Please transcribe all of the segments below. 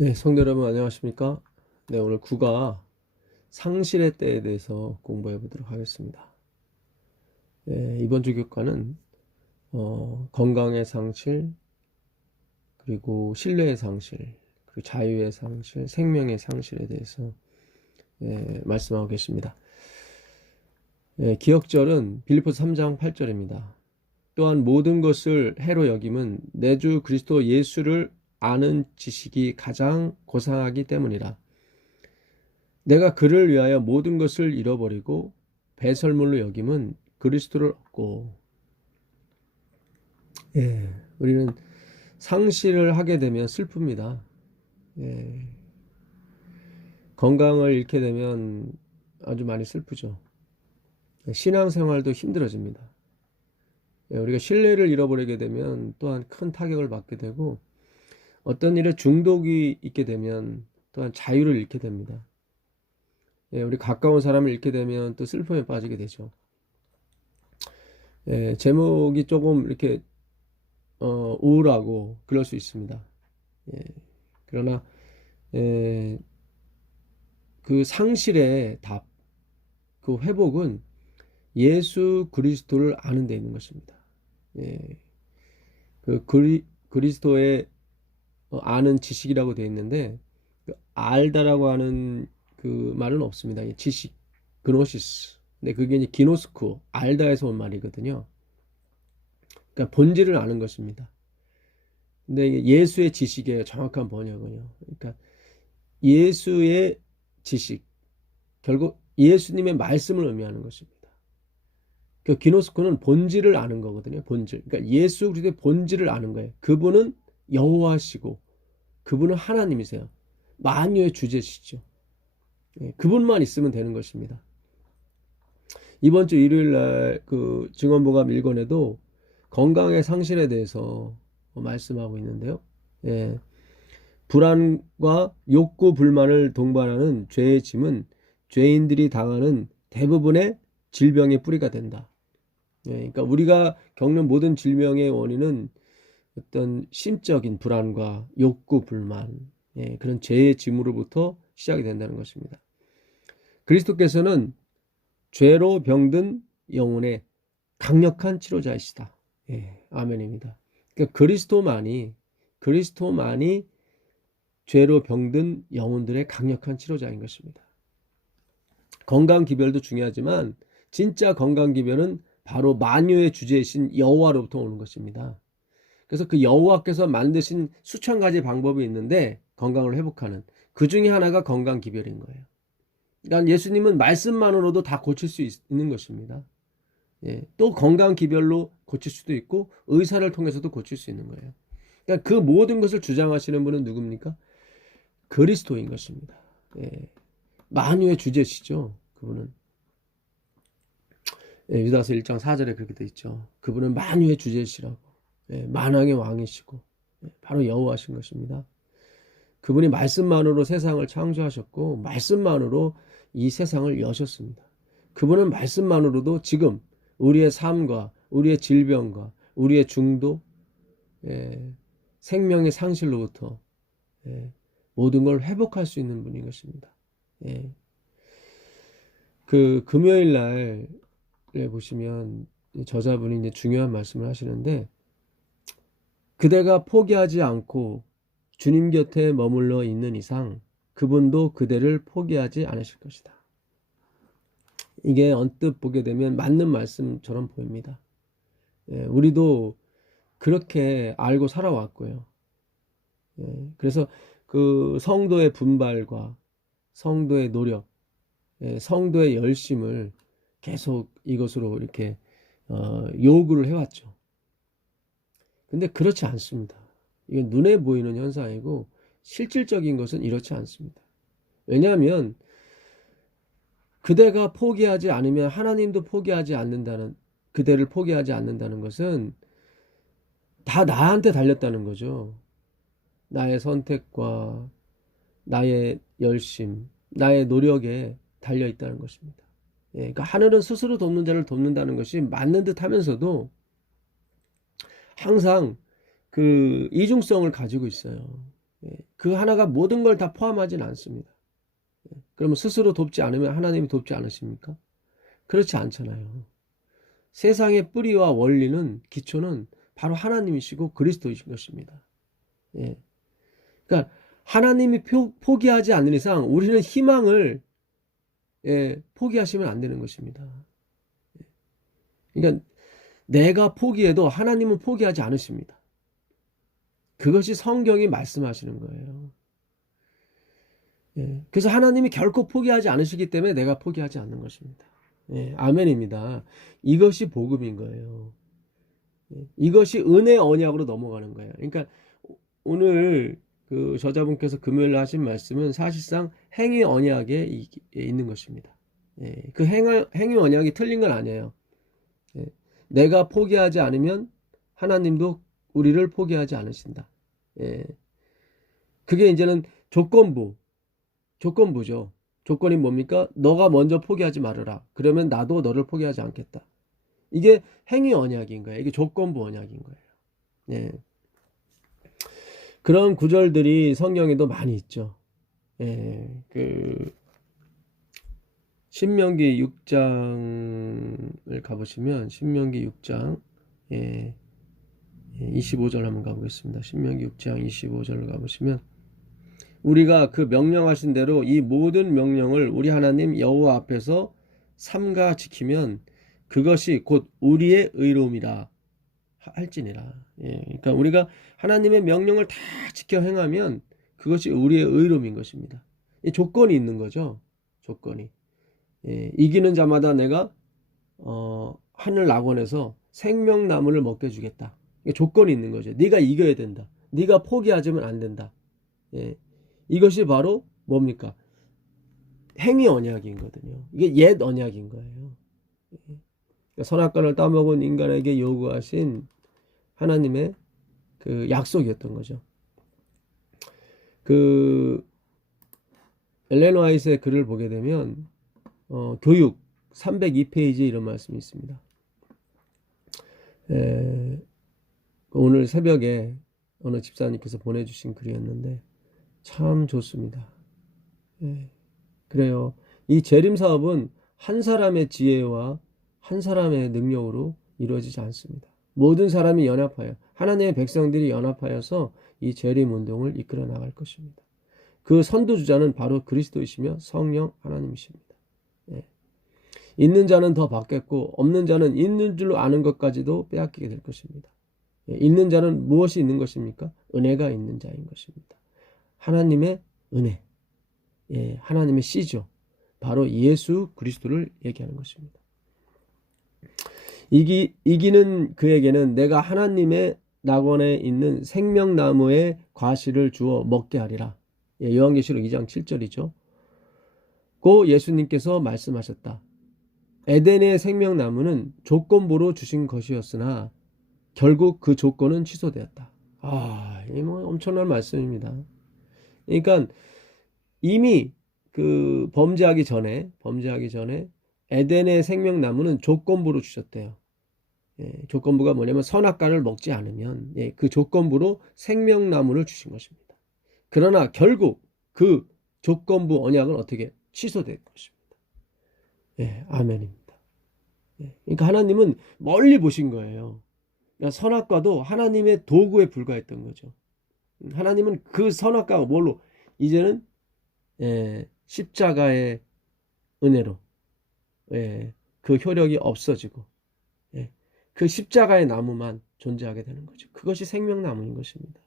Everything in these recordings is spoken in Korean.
네, 성도 여러분 안녕하십니까? 네, 오늘 구가 상실의 때에 대해서 공부해 보도록 하겠습니다. 네, 이번 주 교과는 건강의 상실, 그리고 신뢰의 상실, 그리고 자유의 상실, 생명의 상실에 대해서 말씀하고 계십니다. 기억절은 빌립보서 3장 8절입니다. 또한 모든 것을 해로 여김은 내 주 그리스도 예수를 아는 지식이 가장 고상하기 때문이라. 내가 그를 위하여 모든 것을 잃어버리고 배설물로 여김은 그리스도를 얻고. 우리는 상실을 하게 되면 슬픕니다. 건강을 잃게 되면 아주 많이 슬프죠. 신앙생활도 힘들어집니다. 우리가 신뢰를 잃어버리게 되면 또한 큰 타격을 받게 되고, 어떤 일에 중독이 있게 되면 또한 자유를 잃게 됩니다. 우리 가까운 사람을 잃게 되면 또 슬픔에 빠지게 되죠. 제목이 조금 이렇게 우울하고 그럴 수 있습니다. 그러나 그 상실의 답, 그 회복은 예수 그리스도를 아는 데 있는 것입니다. 그 그리스도의 아는 지식이라고 되어 있는데, 그 알다라고 하는 그 말은 없습니다. 지식, 그노시스. 근데 그게 이제 기노스코, 알다에서 온 말이거든요. 그러니까 본질을 아는 것입니다. 근데 예수의 지식의 정확한 번역은요. 그러니까 예수의 지식, 결국 예수님의 말씀을 의미하는 것입니다. 그 기노스코는 본질을 아는 거거든요. 본질. 그러니까 예수 그리스도의 본질을 아는 거예요. 그분은 여호와시고 그분은 하나님이세요. 만유의 주제시죠. 그분만 있으면 되는 것입니다. 이번 주 일요일 날 그 증언보감 1권에도 건강의 상실에 대해서 말씀하고 있는데요. 불안과 욕구 불만을 동반하는 죄의 짐은 죄인들이 당하는 대부분의 질병의 뿌리가 된다. 그러니까 우리가 겪는 모든 질병의 원인은 어떤 심적인 불안과 욕구 불만, 그런 죄의 짐으로부터 시작이 된다는 것입니다. 그리스도께서는 죄로 병든 영혼의 강력한 치료자이시다. 아멘입니다. 그러니까 그리스도만이 죄로 병든 영혼들의 강력한 치료자인 것입니다. 건강 기별도 중요하지만 진짜 건강 기별은 바로 만유의 주제이신 여호와로부터 오는 것입니다. 그래서 그 여호와께서 만드신 수천 가지 방법이 있는데 건강을 회복하는, 그 중에 하나가 건강 기별인 거예요. 그러니까 예수님은 말씀만으로도 다 고칠 수 있는 것입니다. 또 건강 기별로 고칠 수도 있고 의사를 통해서도 고칠 수 있는 거예요. 그러니까 그 모든 것을 주장하시는 분은 누굽니까? 그리스도인 것입니다. 만유의 주제시죠. 그분은. 유다서 1장 4절에 그렇게 돼 있죠. 그분은 만유의 주제시라고. 만왕의 왕이시고 바로 여호와신 것입니다. 그분이 말씀만으로 세상을 창조하셨고 말씀만으로 이 세상을 여셨습니다. 그분은 말씀만으로도 지금 우리의 삶과 우리의 질병과 우리의 중독, 생명의 상실로부터 모든 걸 회복할 수 있는 분인 것입니다. 그 금요일 날에 보시면 저자분이 이제 중요한 말씀을 하시는데, 그대가 포기하지 않고 주님 곁에 머물러 있는 이상 그분도 그대를 포기하지 않으실 것이다. 이게 언뜻 보게 되면 맞는 말씀처럼 보입니다. 우리도 그렇게 알고 살아왔고요. 그래서 그 성도의 분발과 성도의 노력, 성도의 열심을 계속 이것으로 이렇게 요구를 해왔죠. 근데 그렇지 않습니다. 이건 눈에 보이는 현상이고 실질적인 것은 이렇지 않습니다. 왜냐하면 그대가 포기하지 않으면 하나님도 포기하지 않는다는, 그대를 포기하지 않는다는 것은 다 나한테 달렸다는 거죠. 나의 선택과 나의 열심, 나의 노력에 달려 있다는 것입니다. 그러니까 하늘은 스스로 돕는 자를 돕는다는 것이 맞는 듯 하면서도 항상 그 이중성을 가지고 있어요. 그 하나가 모든 걸 다 포함하진 않습니다. 그러면 스스로 돕지 않으면 하나님이 돕지 않으십니까? 그렇지 않잖아요. 세상의 뿌리와 원리는 기초는 바로 하나님이시고 그리스도이신 것입니다. 예. 그러니까 하나님이 포기하지 않는 이상 우리는 희망을 포기하시면 안 되는 것입니다. 그러니까 내가 포기해도 하나님은 포기하지 않으십니다. 그것이 성경이 말씀하시는 거예요. 그래서 하나님이 결코 포기하지 않으시기 때문에 내가 포기하지 않는 것입니다. 아멘입니다. 이것이 복음인 거예요. 이것이 은혜 언약으로 넘어가는 거예요. 그러니까 오늘 그 저자분께서 금요일 하신 말씀은 사실상 행위 언약에 있는 것입니다. 그 행위 언약이 틀린 건 아니에요. 내가 포기하지 않으면 하나님도 우리를 포기하지 않으신다. 그게 이제는 조건부죠. 조건이 뭡니까? 너가 먼저 포기하지 말아라. 그러면 나도 너를 포기하지 않겠다. 이게 행위 언약인 거예요. 이게 조건부 언약인 거예요. 그런 구절들이 성경에도 많이 있죠. 그 신명기 6장을 가보시면 신명기 6장 25절 한번 가보겠습니다. 신명기 6장 25절을 가보시면 우리가 그 명령하신 대로 이 모든 명령을 우리 하나님 여호와 앞에서 삼가 지키면 그것이 곧 우리의 의로움이라 할지니라. 그러니까 우리가 하나님의 명령을 다 지켜 행하면 그것이 우리의 의로움인 것입니다. 조건이 있는 거죠. 조건이. 이기는 자마다 내가 하늘 낙원에서 생명나무를 먹게 해주겠다. 조건이 있는 거죠. 네가 이겨야 된다. 네가 포기하지면 안 된다. 이것이 바로 뭡니까? 행위 언약이거든요. 이게 옛 언약인 거예요. 선악과를 따먹은 인간에게 요구하신 하나님의 그 약속이었던 거죠. 그 엘렌 화이트의 글을 보게 되면 교육 302페이지에 이런 말씀이 있습니다. 오늘 새벽에 어느 집사님께서 보내주신 글이었는데 참 좋습니다. 그래요. 이 재림 사업은 한 사람의 지혜와 한 사람의 능력으로 이루어지지 않습니다. 모든 사람이 연합하여 하나님의 백성들이 연합하여서 이 재림 운동을 이끌어 나갈 것입니다. 그 선두주자는 바로 그리스도이시며 성령 하나님이십니다. 있는 자는 더 받겠고 없는 자는 있는 줄로 아는 것까지도 빼앗기게 될 것입니다. 있는 자는 무엇이 있는 것입니까? 은혜가 있는 자인 것입니다. 하나님의 은혜, 하나님의 씨죠. 바로 예수 그리스도를 얘기하는 것입니다. 이기는 그에게는 내가 하나님의 낙원에 있는 생명나무의 과실을 주어 먹게 하리라. 요한계시록 2장 7절이죠. 고 예수님께서 말씀하셨다. 에덴의 생명나무는 조건부로 주신 것이었으나 결국 그 조건은 취소되었다. 이 뭐 엄청난 말씀입니다. 그러니까 이미 그 범죄하기 전에 에덴의 생명나무는 조건부로 주셨대요. 조건부가 뭐냐면 선악과를 먹지 않으면 그 조건부로 생명나무를 주신 것입니다. 그러나 결국 그 조건부 언약은 어떻게 취소될 것입니다. 아멘입니다. 그러니까 하나님은 멀리 보신 거예요. 그러니까 선악과도 하나님의 도구에 불과했던 거죠. 하나님은 그 선악과가 뭘로 이제는 십자가의 은혜로 그 효력이 없어지고 그 십자가의 나무만 존재하게 되는 거죠. 그것이 생명나무인 것입니다.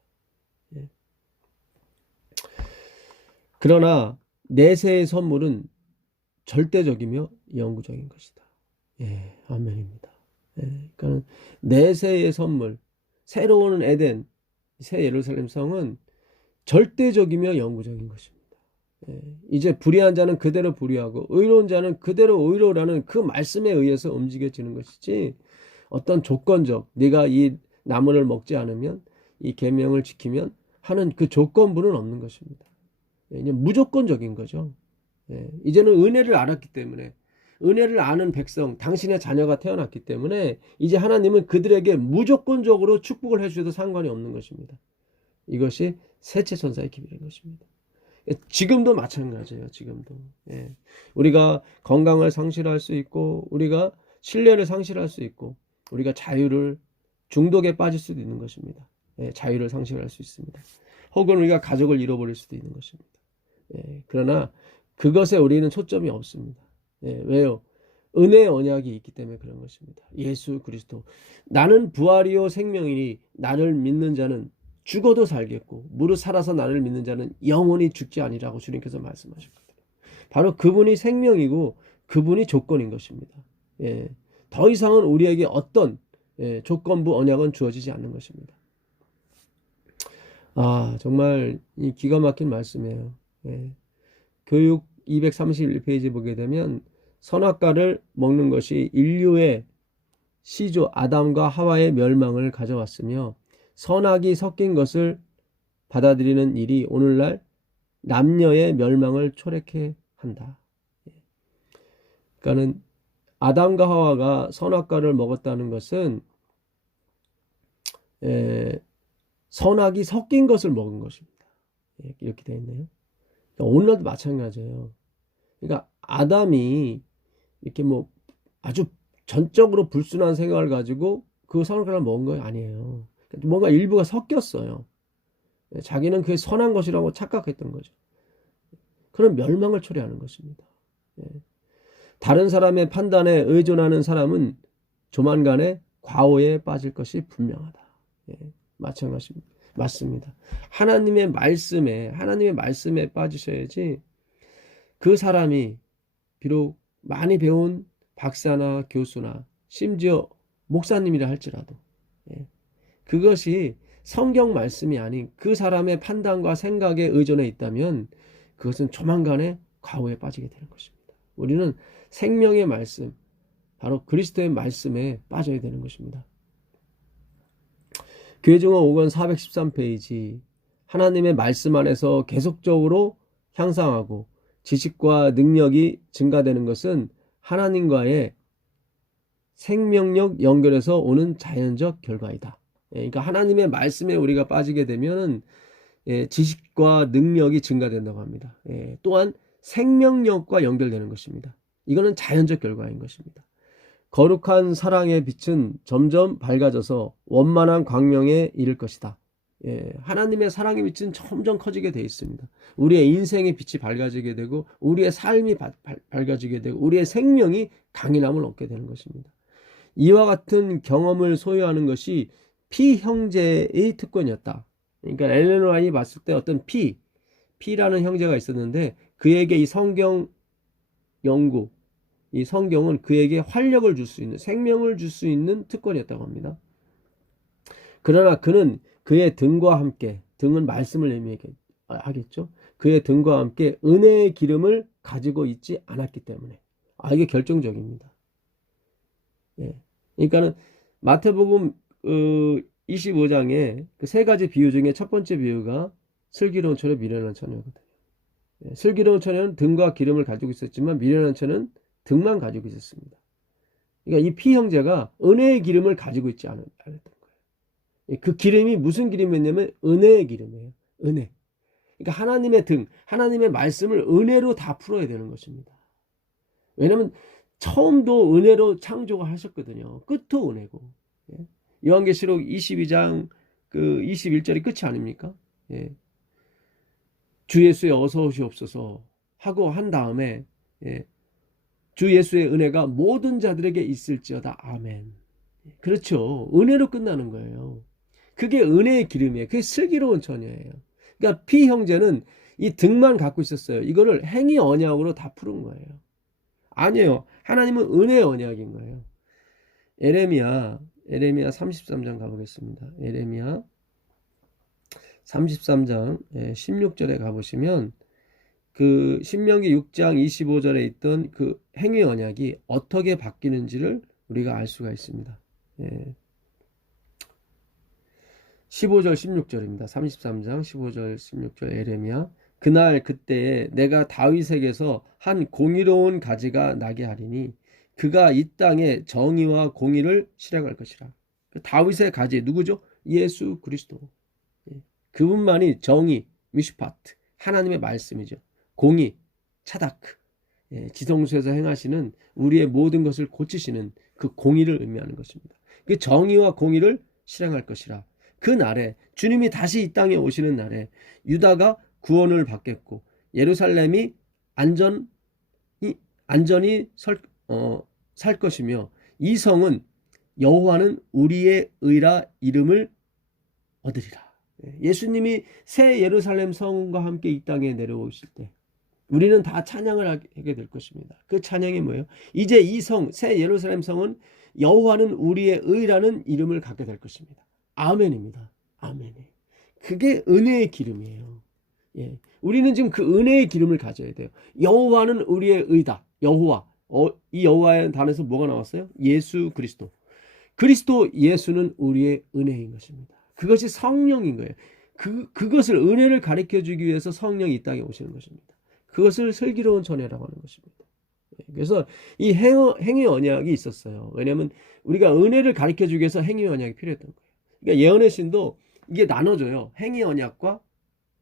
그러나 내세의 선물은 절대적이며 영구적인 것이다. 아멘입니다. 그러니까 내세의 선물, 새로운 에덴, 새 예루살렘 성은 절대적이며 영구적인 것입니다. 이제 불의한 자는 그대로 불의하고 의로운 자는 그대로 의로라는 그 말씀에 의해서 움직여지는 것이지 어떤 조건적 네가 이 나무를 먹지 않으면 이 계명을 지키면 하는 그 조건부는 없는 것입니다. 이제 무조건적인 거죠. 이제는 은혜를 알았기 때문에 은혜를 아는 백성 당신의 자녀가 태어났기 때문에 이제 하나님은 그들에게 무조건적으로 축복을 해주셔도 상관이 없는 것입니다. 이것이 셋째 천사의 기별인 것입니다. 지금도 마찬가지예요. 지금도. 예. 우리가 건강을 상실할 수 있고 우리가 신뢰를 상실할 수 있고 우리가 자유를 중독에 빠질 수도 있는 것입니다. 예, 자유를 상실할 수 있습니다. 혹은 우리가 가족을 잃어버릴 수도 있는 것입니다. 예, 그러나 그것에 우리는 초점이 없습니다. 예, 왜요? 은혜의 언약이 있기 때문에 그런 것입니다. 예수 그리스도. 나는 부활이요 생명이니 나를 믿는 자는 죽어도 살겠고 무릇 살아서 나를 믿는 자는 영원히 죽지 아니라고 주님께서 말씀하셨거든요. 바로 그분이 생명이고 그분이 조건인 것입니다. 예, 더 이상은 우리에게 어떤 조건부 언약은 주어지지 않는 것입니다. 아, 정말 이 기가 막힌 말씀이에요. 예. 교육 231페이지 보게 되면 선악과를 먹는 것이 인류의 시조 아담과 하와의 멸망을 가져왔으며 선악이 섞인 것을 받아들이는 일이 오늘날 남녀의 멸망을 초래케 한다. 그러니까는 아담과 하와가 선악과를 먹었다는 것은 선악이 섞인 것을 먹은 것입니다. 이렇게 되어 있네요. 그러니까 오늘날도 마찬가지예요. 그러니까 아담이 이렇게 뭐 아주 전적으로 불순한 생각을 가지고 그 선악과를 먹은 거 아니에요. 뭔가 일부가 섞였어요. 자기는 그게 선한 것이라고 착각했던 거죠. 그런 멸망을 초래하는 것입니다. 다른 사람의 판단에 의존하는 사람은 조만간에 과오에 빠질 것이 분명하다. 마찬가지입니다. 맞습니다. 하나님의 말씀에 빠지셔야지 그 사람이 비록 많이 배운 박사나 교수나 심지어 목사님이라 할지라도 그것이 성경 말씀이 아닌 그 사람의 판단과 생각에 의존해 있다면 그것은 조만간에 과오에 빠지게 되는 것입니다. 우리는 생명의 말씀, 바로 그리스도의 말씀에 빠져야 되는 것입니다. 교회증언 5권 413페이지 하나님의 말씀 안에서 계속적으로 향상하고 지식과 능력이 증가되는 것은 하나님과의 생명력 연결에서 오는 자연적 결과이다. 그러니까 하나님의 말씀에 우리가 빠지게 되면 지식과 능력이 증가된다고 합니다. 또한 생명력과 연결되는 것입니다. 이거는 자연적 결과인 것입니다. 거룩한 사랑의 빛은 점점 밝아져서 원만한 광명에 이를 것이다. 하나님의 사랑의 빛은 점점 커지게 되어 있습니다. 우리의 인생의 빛이 밝아지게 되고 우리의 삶이 밝아지게 되고 우리의 생명이 강인함을 얻게 되는 것입니다. 이와 같은 경험을 소유하는 것이 피형제의 특권이었다. 그러니까 엘렌 화이트가 봤을 때 어떤 P라는 형제가 있었는데 그에게 이 성경 연구, 이 성경은 그에게 활력을 줄 수 있는, 생명을 줄 수 있는 특권이었다고 합니다. 그러나 그는 그의 등과 함께, 등은 말씀을 의미하겠죠. 그의 등과 함께 은혜의 기름을 가지고 있지 않았기 때문에. 이게 결정적입니다. 그러니까는 마태복음 25장에 그 세 가지 비유 중에 첫 번째 비유가 슬기로운 처녀, 미련한 처녀거든요. 슬기로운 처녀는 등과 기름을 가지고 있었지만 미련한 처녀는 등만 가지고 있었습니다. 그러니까 이 피형제가 은혜의 기름을 가지고 있지 않았던 거예요. 그 기름이 무슨 기름이었냐면 은혜의 기름이에요. 은혜. 그러니까 하나님의 등, 하나님의 말씀을 은혜로 다 풀어야 되는 것입니다. 왜냐하면 처음도 은혜로 창조가 하셨거든요. 끝도 은혜고. 요한계시록 22장 그 21절이 끝이 아닙니까? 주 예수의 어서 오시옵소서 하고 한 다음에 주 예수의 은혜가 모든 자들에게 있을지어다. 아멘. 그렇죠. 은혜로 끝나는 거예요. 그게 은혜의 기름이에요. 그게 슬기로운 처녀예요. 그러니까 피 형제는 이 등만 갖고 있었어요. 이거를 행위 언약으로 다 푸른 거예요. 아니에요. 하나님은 은혜의 언약인 거예요. 에레미야 33장 가보겠습니다. 에레미야 33장 16절에 가보시면 그 신명기 6장 25절에 있던 그 행위 언약이 어떻게 바뀌는지를 우리가 알 수가 있습니다. 15절 16절입니다. 33장 15절 16절 에레미야 그날 그때에 내가 다윗에게서 한 공의로운 가지가 나게 하리니 그가 이 땅에 정의와 공의를 실행할 것이라. 다윗의 가지 누구죠? 예수 그리스도. 그분만이 정의, 미슈파트, 하나님의 말씀이죠. 공의, 차다크, 지성소에서 행하시는 우리의 모든 것을 고치시는 그 공의를 의미하는 것입니다. 그 정의와 공의를 실행할 것이라. 그 날에 주님이 다시 이 땅에 오시는 날에 유다가 구원을 받겠고 예루살렘이 안전히 살 것이며 이 성은 여호와는 우리의 의라 이름을 얻으리라. 예수님이 새 예루살렘 성과 함께 이 땅에 내려오실 때 우리는 다 찬양을 하게 될 것입니다. 그 찬양이 뭐예요? 이제 이 성, 새 예루살렘 성은 여호와는 우리의 의라는 이름을 갖게 될 것입니다. 아멘입니다. 아멘. 그게 은혜의 기름이에요. 우리는 지금 그 은혜의 기름을 가져야 돼요. 여호와는 우리의 의다. 여호와. 이 여호와의 단어에서 뭐가 나왔어요? 예수 그리스도. 그리스도 예수는 우리의 은혜인 것입니다. 그것이 성령인 거예요. 그것을 은혜를 가르쳐 주기 위해서 성령이 이 땅에 오시는 것입니다. 그것을 슬기로운 전해라고 하는 것입니다. 그래서 이 행위 언약이 있었어요. 왜냐하면 우리가 은혜를 가르쳐 주기 위해서 행위 언약이 필요했던 거예요. 그러니까 예언의 신도 이게 나눠져요. 행위 언약과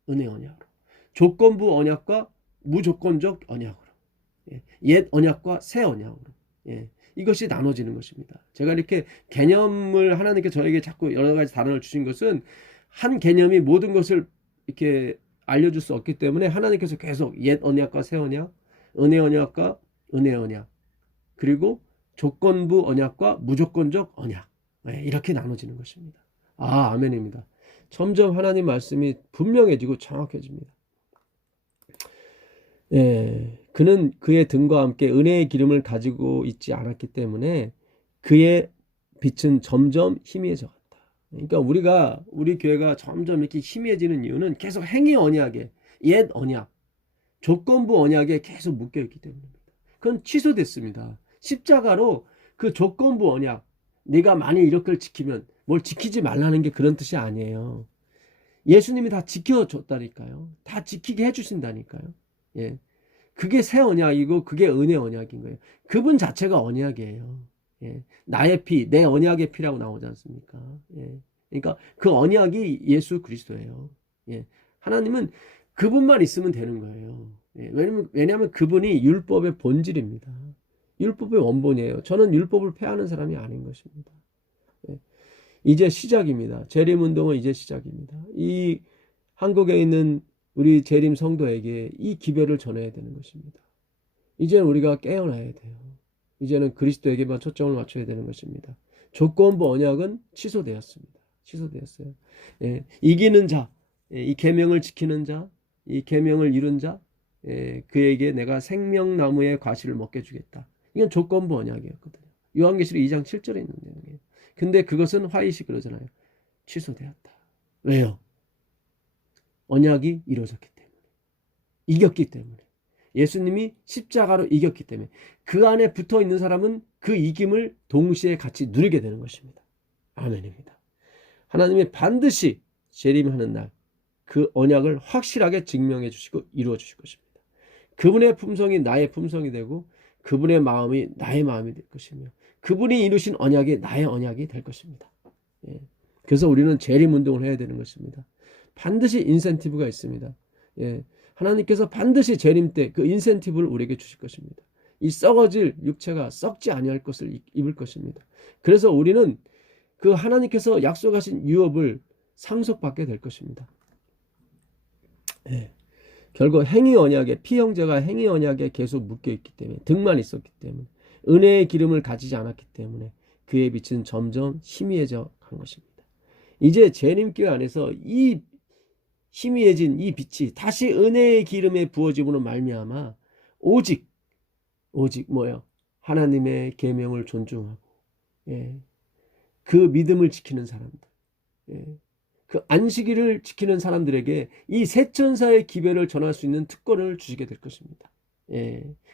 은혜 언약으로. 조건부 언약과 무조건적 언약으로. 옛 언약과 새 언약으로. 이것이 나눠지는 것입니다. 제가 이렇게 개념을 하나님께 저에게 자꾸 여러 가지 단어를 주신 것은 한 개념이 모든 것을 이렇게 알려줄 수 없기 때문에 하나님께서 계속 옛 언약과 새 언약, 은혜 언약과 은혜 언약, 그리고 조건부 언약과 무조건적 언약, 이렇게 나눠지는 것입니다. 아멘입니다. 점점 하나님 말씀이 분명해지고 정확해집니다. 그는 그의 등과 함께 은혜의 기름을 가지고 있지 않았기 때문에 그의 빛은 점점 희미해져 갔다. 그러니까 우리 교회가 점점 이렇게 희미해지는 이유는 계속 행위 언약에, 옛 언약, 조건부 언약에 계속 묶여있기 때문입니다. 그건 취소됐습니다. 십자가로 그 조건부 언약, 내가 만일 이렇게 지키면 뭘 지키지 말라는 게 그런 뜻이 아니에요. 예수님이 다 지켜줬다니까요. 다 지키게 해주신다니까요. 그게 새 언약이고 그게 은혜 언약인 거예요. 그분 자체가 언약이에요. 나의 피, 내 언약의 피라고 나오지 않습니까? 그러니까 그 언약이 예수 그리스도예요. 하나님은 그분만 있으면 되는 거예요. 왜냐하면 그분이 율법의 본질입니다. 율법의 원본이에요. 저는 율법을 폐하는 사람이 아닌 것입니다. 이제 시작입니다. 재림운동은 이제 시작입니다. 이 한국에 있는 우리 재림 성도에게 이 기별을 전해야 되는 것입니다. 이제는 우리가 깨어나야 돼요. 이제는 그리스도에게만 초점을 맞춰야 되는 것입니다. 조건부 언약은 취소되었습니다. 취소되었어요. 이기는 자, 이 계명을 지키는 자, 이 계명을 이룬 자, 그에게 내가 생명나무의 과실을 먹게 주겠다. 이건 조건부 언약이었거든요. 요한계시록 2장 7절에 있는 내용이에요. 근데 그것은 화이시 그러잖아요. 취소되었다. 왜요? 언약이 이루어졌기 때문에. 이겼기 때문에. 예수님이 십자가로 이겼기 때문에. 그 안에 붙어 있는 사람은 그 이김을 동시에 같이 누리게 되는 것입니다. 아멘입니다. 하나님이 반드시 재림하는 날 그 언약을 확실하게 증명해 주시고 이루어 주실 것입니다. 그분의 품성이 나의 품성이 되고 그분의 마음이 나의 마음이 될 것이며 그분이 이루신 언약이 나의 언약이 될 것입니다. 그래서 우리는 재림운동을 해야 되는 것입니다. 반드시 인센티브가 있습니다. 하나님께서 반드시 재림 때 그 인센티브를 우리에게 주실 것입니다. 이 썩어질 육체가 썩지 아니할 것을 입을 것입니다. 그래서 우리는 그 하나님께서 약속하신 유업을 상속받게 될 것입니다. 결국 행위 언약에, 피형제가 행위 언약에 계속 묶여있기 때문에, 등만 있었기 때문에, 은혜의 기름을 가지지 않았기 때문에 그의 빛은 점점 희미해져 간 것입니다. 이제 재림교회 안에서 이 희미해진 이 빛이 다시 은혜의 기름에 부어짐으로 말미암아 오직 뭐예요? 하나님의 계명을 존중하고 그 믿음을 지키는 사람들, 그 안식일을 지키는 사람들에게 이 세천사의 기별을 전할 수 있는 특권을 주시게 될 것입니다.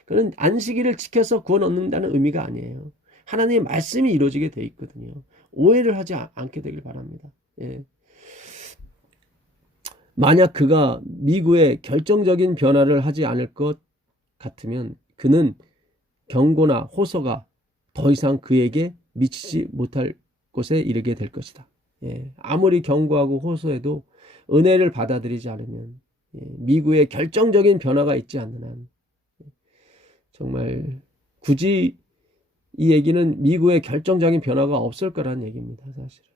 그는 안식일을 지켜서 구원 얻는다는 의미가 아니에요. 하나님의 말씀이 이루어지게 돼 있거든요. 오해를 하지 않게 되길 바랍니다. 만약 그가 미국에 결정적인 변화를 하지 않을 것 같으면 그는 경고나 호소가 더 이상 그에게 미치지 못할 곳에 이르게 될 것이다. 아무리 경고하고 호소해도 은혜를 받아들이지 않으면, 미국의 결정적인 변화가 있지 않는 한, 정말 굳이 이 얘기는 미국의 결정적인 변화가 없을 거라는 얘기입니다. 사실은.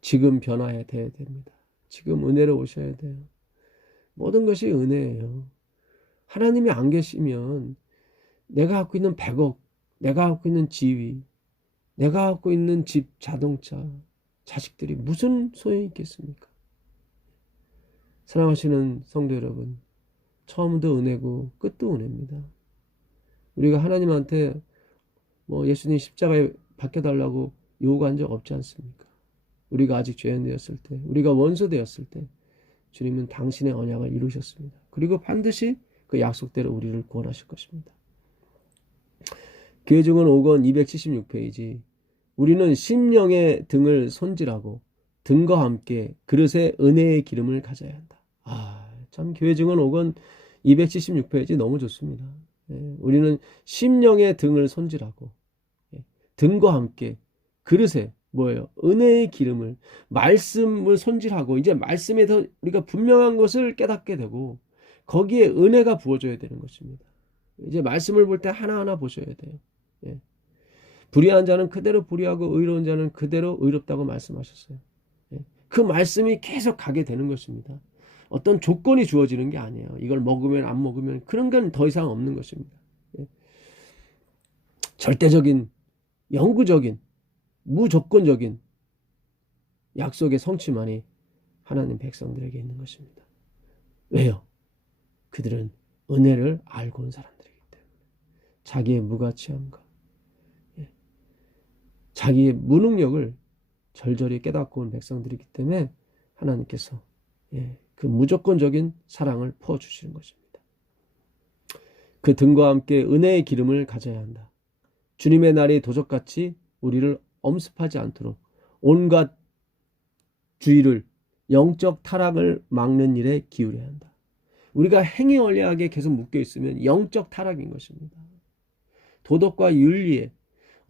지금 변화해야 됩니다. 지금 은혜로 오셔야 돼요. 모든 것이 은혜예요. 하나님이 안 계시면 내가 갖고 있는 100억, 내가 갖고 있는 지위, 내가 갖고 있는 집, 자동차, 자식들이 무슨 소용이 있겠습니까? 사랑하시는 성도 여러분, 처음도 은혜고 끝도 은혜입니다. 우리가 하나님한테 예수님 십자가에 박혀달라고 요구한 적 없지 않습니까? 우리가 아직 죄인 되었을 때, 우리가 원수 되었을 때 주님은 당신의 언약을 이루셨습니다. 그리고 반드시 그 약속대로 우리를 구원하실 것입니다. 교회 증언 5권 276페이지. 우리는 심령의 등을 손질하고 등과 함께 그릇에 은혜의 기름을 가져야 한다. 참 교회 증언 5권 276페이지 너무 좋습니다. 우리는 심령의 등을 손질하고 등과 함께 그릇에 뭐예요? 은혜의 기름을, 말씀을 손질하고 이제 말씀에서 우리가 분명한 것을 깨닫게 되고 거기에 은혜가 부어져야 되는 것입니다. 이제 말씀을 볼 때 하나하나 보셔야 돼요. 불의한 자는 그대로 불의하고 의로운 자는 그대로 의롭다고 말씀하셨어요. 그 말씀이 계속 가게 되는 것입니다. 어떤 조건이 주어지는 게 아니에요. 이걸 먹으면 안 먹으면 그런 건 더 이상 없는 것입니다. 절대적인, 영구적인, 무조건적인 약속의 성취만이 하나님 백성들에게 있는 것입니다. 왜요? 그들은 은혜를 알고 온 사람들이기 때문에. 자기의 무가치함과 자기의 무능력을 절절히 깨닫고 온 백성들이기 때문에 하나님께서 그 무조건적인 사랑을 부어주시는 것입니다. 그 등과 함께 은혜의 기름을 가져야 한다. 주님의 날이 도적같이 우리를 엄습하지 않도록 온갖 주의를, 영적 타락을 막는 일에 기울여야 한다. 우리가 행위 원리학에 계속 묶여 있으면 영적 타락인 것입니다. 도덕과 윤리에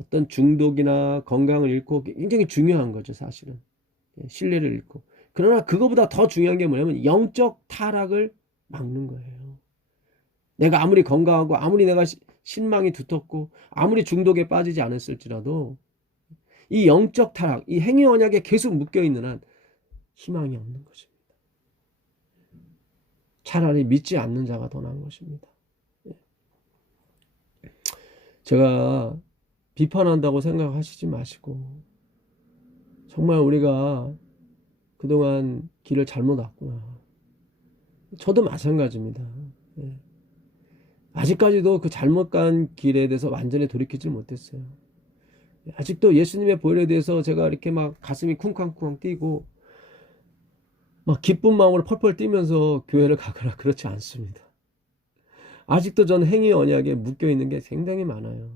어떤 중독이나 건강을 잃고 굉장히 중요한 거죠, 사실은. 신뢰를 잃고. 그러나 그거보다 더 중요한 게 뭐냐면 영적 타락을 막는 거예요. 내가 아무리 건강하고 아무리 내가 신망이 두텁고 아무리 중독에 빠지지 않았을지라도 이 영적 타락, 이 행위 언약에 계속 묶여있는 한 희망이 없는 것입니다. 차라리 믿지 않는 자가 더 나은 것입니다. 제가 비판한다고 생각하시지 마시고 정말 우리가 그동안 길을 잘못 왔구나. 저도 마찬가지입니다. 아직까지도 그 잘못 간 길에 대해서 완전히 돌이키질 못했어요. 아직도 예수님의 보혈에 대해서 제가 이렇게 막 가슴이 쿵쾅쿵쾅 뛰고 막 기쁜 마음으로 펄펄 뛰면서 교회를 가거나 그렇지 않습니다. 아직도 전 행위 언약에 묶여 있는 게 굉장히 많아요.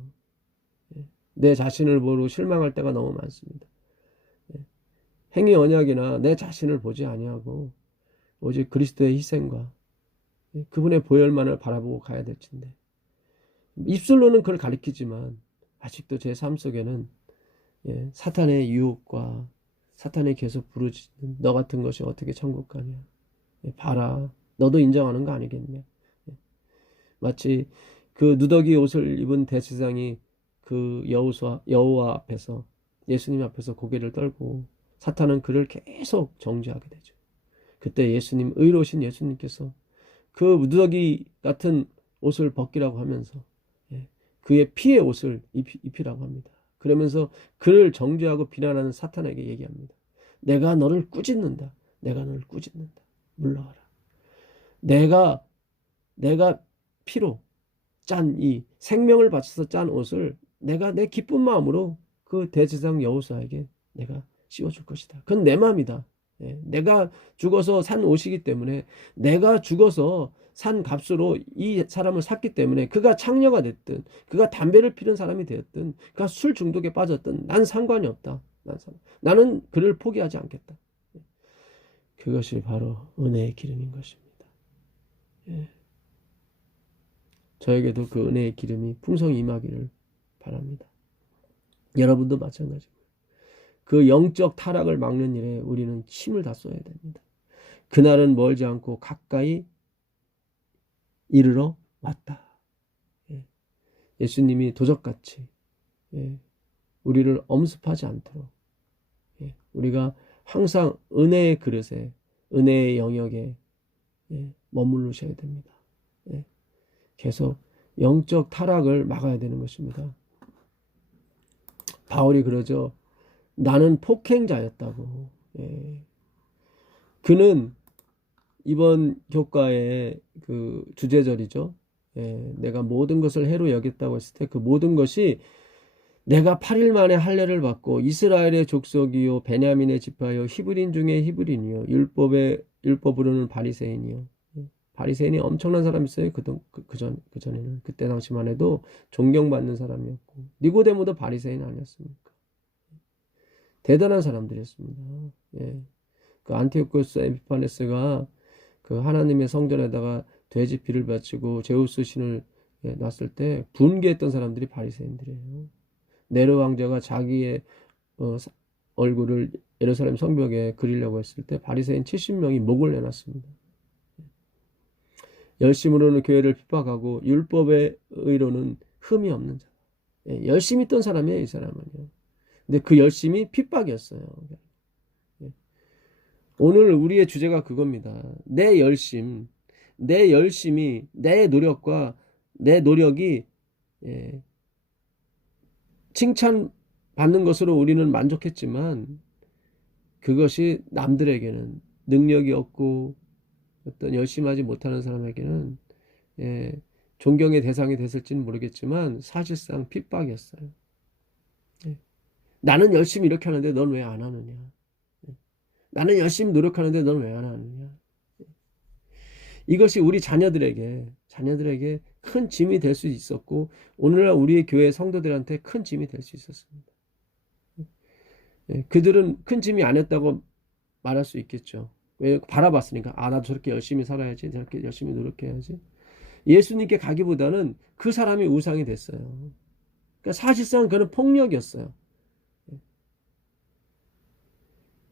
내 자신을 보고 실망할 때가 너무 많습니다. 행위 언약이나 내 자신을 보지 아니하고 오직 그리스도의 희생과 그분의 보혈만을 바라보고 가야 될 텐데 입술로는 그걸 가리키지만 아직도 제 삶 속에는 사탄의 유혹과 사탄이 계속 부르짖는 너 같은 것이 어떻게 천국 가냐. 봐라. 너도 인정하는 거 아니겠냐. 마치 그 누더기 옷을 입은 대제사장이 그 여호와 앞에서 예수님 앞에서 고개를 떨고 사탄은 그를 계속 정죄하게 되죠. 그때 예수님, 의로우신 예수님께서 그 누더기 같은 옷을 벗기라고 하면서 그의 피의 옷을 입히라고 합니다. 그러면서 그를 정죄하고 비난하는 사탄에게 얘기합니다. 내가 너를 꾸짖는다. 내가 너를 꾸짖는다. 물러가라. 내가 피로 짠 이 생명을 바쳐서 짠 옷을 내가 내 기쁜 마음으로 그 대제사장 여호수아에게 내가 씌워줄 것이다. 그건 내 마음이다. 내가 죽어서 산 옷이기 때문에 내가 죽어서 산 값으로 이 사람을 샀기 때문에 그가 창녀가 됐든 그가 담배를 피는 사람이 되었든 그가 술 중독에 빠졌든 난 상관이 없다. 나는 그를 포기하지 않겠다. 그것이 바로 은혜의 기름인 것입니다. 저에게도 그 은혜의 기름이 풍성히 임하기를 바랍니다. 여러분도 마찬가지고요. 그 영적 타락을 막는 일에 우리는 힘을 다 써야 됩니다. 그날은 멀지 않고 가까이 이르러 왔다. 예. 예수님이 도적같이 우리를 엄습하지 않도록 우리가 항상 은혜의 그릇에, 은혜의 영역에 머무르셔야 됩니다. 계속 영적 타락을 막아야 되는 것입니다. 바울이 그러죠. 나는 폭행자였다고. 그는 이번 교과의 그 주제절이죠. 내가 모든 것을 해로 여겼다고 했을 때 그 모든 것이 내가 8일 만에 할례를 받고 이스라엘의 족속이요 베냐민의 지파요 히브리인 중에 히브리인이요 율법으로는 바리새인이요. 바리새인이 엄청난 사람이 있어요. 그전에는 그때 당시만 해도 존경받는 사람이었고 니고데모도 바리새인 아니었습니까? 대단한 사람들이었습니다. 그 안티오코스 에피파네스가 그 하나님의 성전에다가 돼지 피를 바치고 제우스 신을 놨을 때 분개했던 사람들이 바리새인들이에요. 네로 왕자가 자기의 얼굴을 예루살렘 성벽에 그리려고 했을 때 바리새인 70명이 목을 내놨습니다. 열심으로는 교회를 핍박하고 율법의 의로는 흠이 없는 자. 열심히 있던 사람이에요, 이 사람은요. 근데 그 열심이 핍박이었어요. 오늘 우리의 주제가 그겁니다. 내 열심이, 내 노력과 내 노력이 칭찬받는 것으로 우리는 만족했지만 그것이 남들에게는 능력이 없고 어떤 열심히 하지 못하는 사람에게는 존경의 대상이 됐을지는 모르겠지만 사실상 핍박이었어요. 나는 열심히 이렇게 하는데 넌 왜 안 하느냐? 나는 열심히 노력하는데 넌 왜 안 하느냐? 이것이 우리 자녀들에게 큰 짐이 될 수 있었고 오늘날 우리의 교회 성도들한테 큰 짐이 될 수 있었습니다. 그들은 큰 짐이 아니었다고 말할 수 있겠죠. 왜? 바라봤으니까. 나도 저렇게 열심히 살아야지, 저렇게 열심히 노력해야지. 예수님께 가기보다는 그 사람이 우상이 됐어요. 그러니까 사실상 그는 폭력이었어요.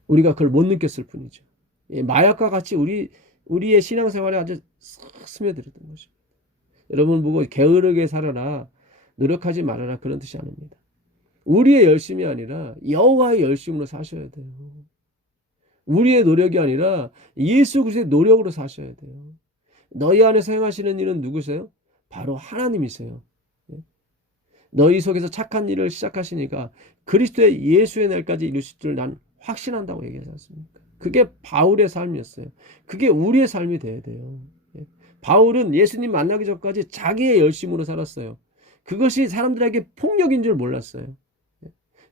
우리가 그걸 못 느꼈을 뿐이죠. 마약과 같이 우리의 신앙생활에 아주 싹 스며들었던 것입니다. 여러분 보고 게으르게 살아라, 노력하지 말아라 그런 뜻이 아닙니다. 우리의 열심이 아니라 여호와의 열심으로 사셔야 돼요. 우리의 노력이 아니라 예수 그리스도의 노력으로 사셔야 돼요. 너희 안에서 행하시는 일은 누구세요? 바로 하나님이세요. 너희 속에서 착한 일을 시작하시니까 그리스도의 예수의 날까지 이루실 줄 난 확신한다고 얘기하지 않습니까? 그게 바울의 삶이었어요. 그게 우리의 삶이 돼야 돼요. 바울은 예수님 만나기 전까지 자기의 열심으로 살았어요. 그것이 사람들에게 폭력인 줄 몰랐어요.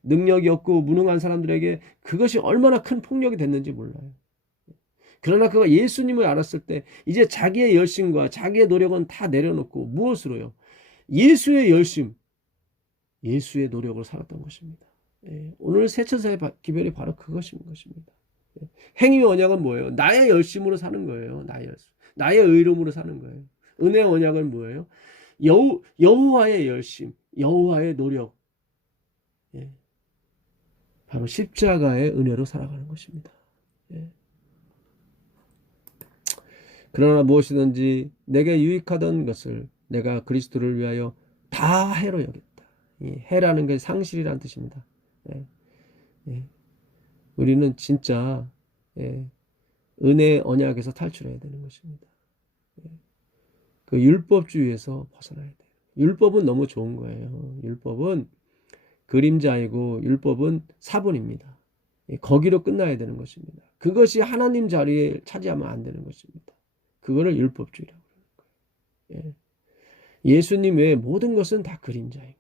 능력이 없고 무능한 사람들에게 그것이 얼마나 큰 폭력이 됐는지 몰라요. 그러나 그가 예수님을 알았을 때 이제 자기의 열심과 자기의 노력은 다 내려놓고 무엇으로요? 예수의 열심, 예수의 노력으로 살았던 것입니다. 오늘 세천사의 기별이 바로 그것인 것입니다. 행위 언약은 뭐예요? 나의 열심으로 사는 거예요. 나의 의로움으로 사는 거예요. 은혜 언약은 뭐예요? 여호와의 열심, 여호와의 노력, 바로 십자가의 은혜로 살아가는 것입니다. 그러나 무엇이든지 내게 유익하던 것을 내가 그리스도를 위하여 다 해로 여겼다. 이 해라는 게 상실이라는 뜻입니다. 우리는 진짜 은혜의 언약에서 탈출해야 되는 것입니다. 그 율법주의에서 벗어나야 돼요. 율법은 너무 좋은 거예요. 율법은 그림자이고 율법은 사본입니다. 거기로 끝나야 되는 것입니다. 그것이 하나님 자리에 차지하면 안 되는 것입니다. 그거를 율법주의라고 하는 거예요. 예수님 외에 모든 것은 다 그림자인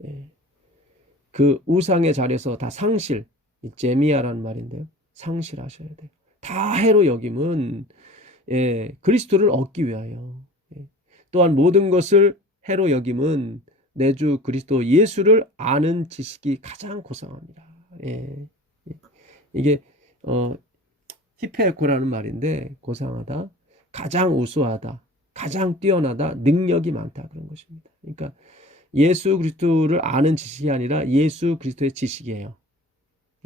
것입니다. 그 우상의 자리에서 다 상실, 제미야라는 말인데요. 상실하셔야 돼요. 다 해로 여김은 그리스도를 얻기 위하여, 또한 모든 것을 해로 여김은 내 주 그리스도 예수를 아는 지식이 가장 고상합니다. 이게 히페코라는 말인데 고상하다, 가장 우수하다, 가장 뛰어나다, 능력이 많다 그런 것입니다. 그러니까 예수 그리스도를 아는 지식이 아니라 예수 그리스도의 지식이에요.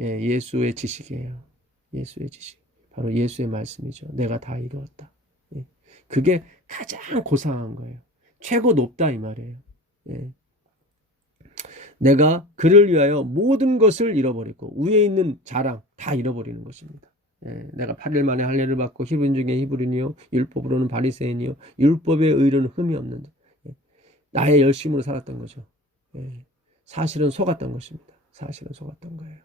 예, 예수의 지식이에요. 예수의 지식. 바로 예수의 말씀이죠. 내가 다 이루었다. 예, 그게 가장 고상한 거예요. 최고 높다 이 말이에요. 예, 내가 그를 위하여 모든 것을 잃어버리고 위에 있는 자랑 다 잃어버리는 것입니다. 예, 내가 8일 만에 할례를 받고 히브리인 중에 히브리니요 율법으로는 바리새인이요 율법의 의로는 흠이 없는 자. 예, 나의 열심으로 살았던 거죠. 예, 사실은 속았던 것입니다. 사실은 속았던 거예요.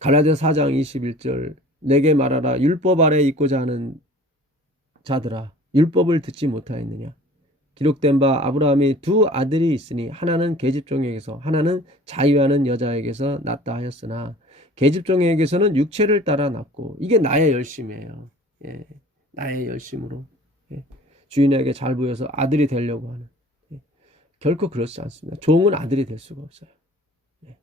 갈라디아 4장 21절 내게 말하라 율법 아래 있고자 하는 자들아 율법을 듣지 못하였느냐 기록된 바 아브라함이 두 아들이 있으니 하나는 계집종에게서 하나는 자유하는 여자에게서 낳다 하였으나 계집종에게서는 육체를 따라 낳고 이게 나의 열심이에요. 예, 나의 열심으로 예, 주인에게 잘 보여서 아들이 되려고 하는 예, 결코 그렇지 않습니다. 종은 아들이 될 수가 없어요. 예.